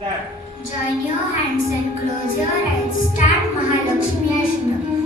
Join your hands and close your eyes. Start Mahalakshmi Ashtam.